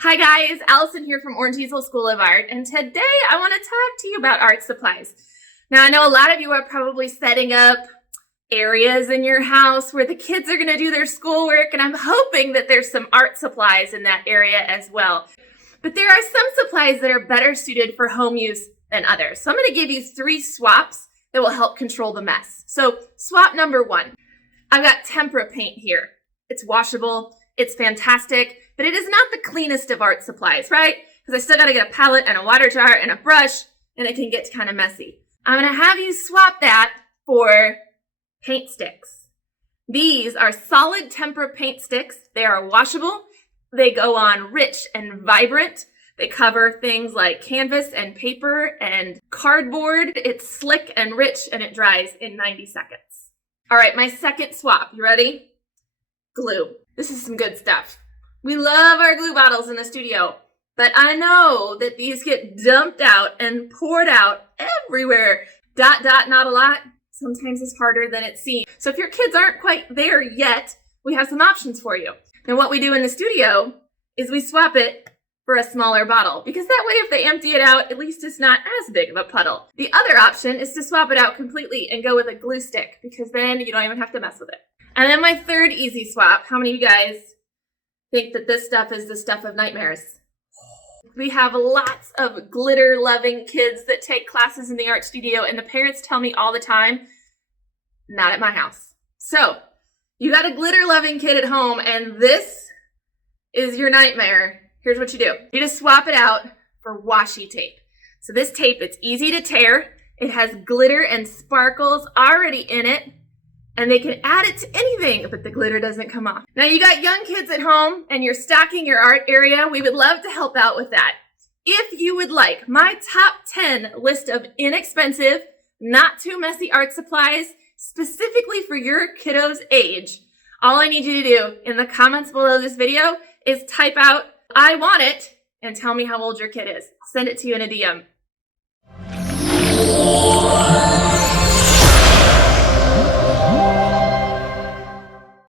Hi guys, Allison here from Easel School of Art, and today I want to talk to you about art supplies. Now I know a lot of you are probably setting up areas in your house where the kids are going to do their schoolwork, and I'm hoping that there's some art supplies in that area as well. But there are some supplies that are better suited for home use than others. So I'm going to give you 3 swaps that will help control the mess. So swap number 1, I've got tempera paint here. It's washable, it's fantastic, but it is not the cleanest of art supplies, right? Because I still got to get a palette and a water jar and a brush, and it can get kind of messy. I'm going to have you swap that for paint sticks. These are solid tempera paint sticks. They are washable. They go on rich and vibrant. They cover things like canvas and paper and cardboard. It's slick and rich, and it dries in 90 seconds. All right, my second swap. You ready? Glue. This is some good stuff. We love our glue bottles in the studio, but I know that these get dumped out and poured out everywhere. Not a lot. Sometimes it's harder than it seems. So if your kids aren't quite there yet, we have some options for you. And what we do in the studio is we swap it for a smaller bottle, because that way if they empty it out, at least it's not as big of a puddle. The other option is to swap it out completely and go with a glue stick, because then you don't even have to mess with it. And then my third easy swap. How many of you guys think that this stuff is the stuff of nightmares? We have lots of glitter-loving kids that take classes in the art studio, and the parents tell me all the time, not at my house. So, you got a glitter-loving kid at home, and this is your nightmare. Here's what you do. You just swap it out for washi tape. So this tape, it's easy to tear. It has glitter and sparkles already in it, and they can add it to anything, but the glitter doesn't come off. Now you got young kids at home and you're stocking your art area. We would love to help out with that. If you would like my top 10 list of inexpensive, not too messy art supplies, specifically for your kiddo's age, all I need you to do in the comments below this video is type out, "I want it," and tell me how old your kid is. I'll send it to you in a DM.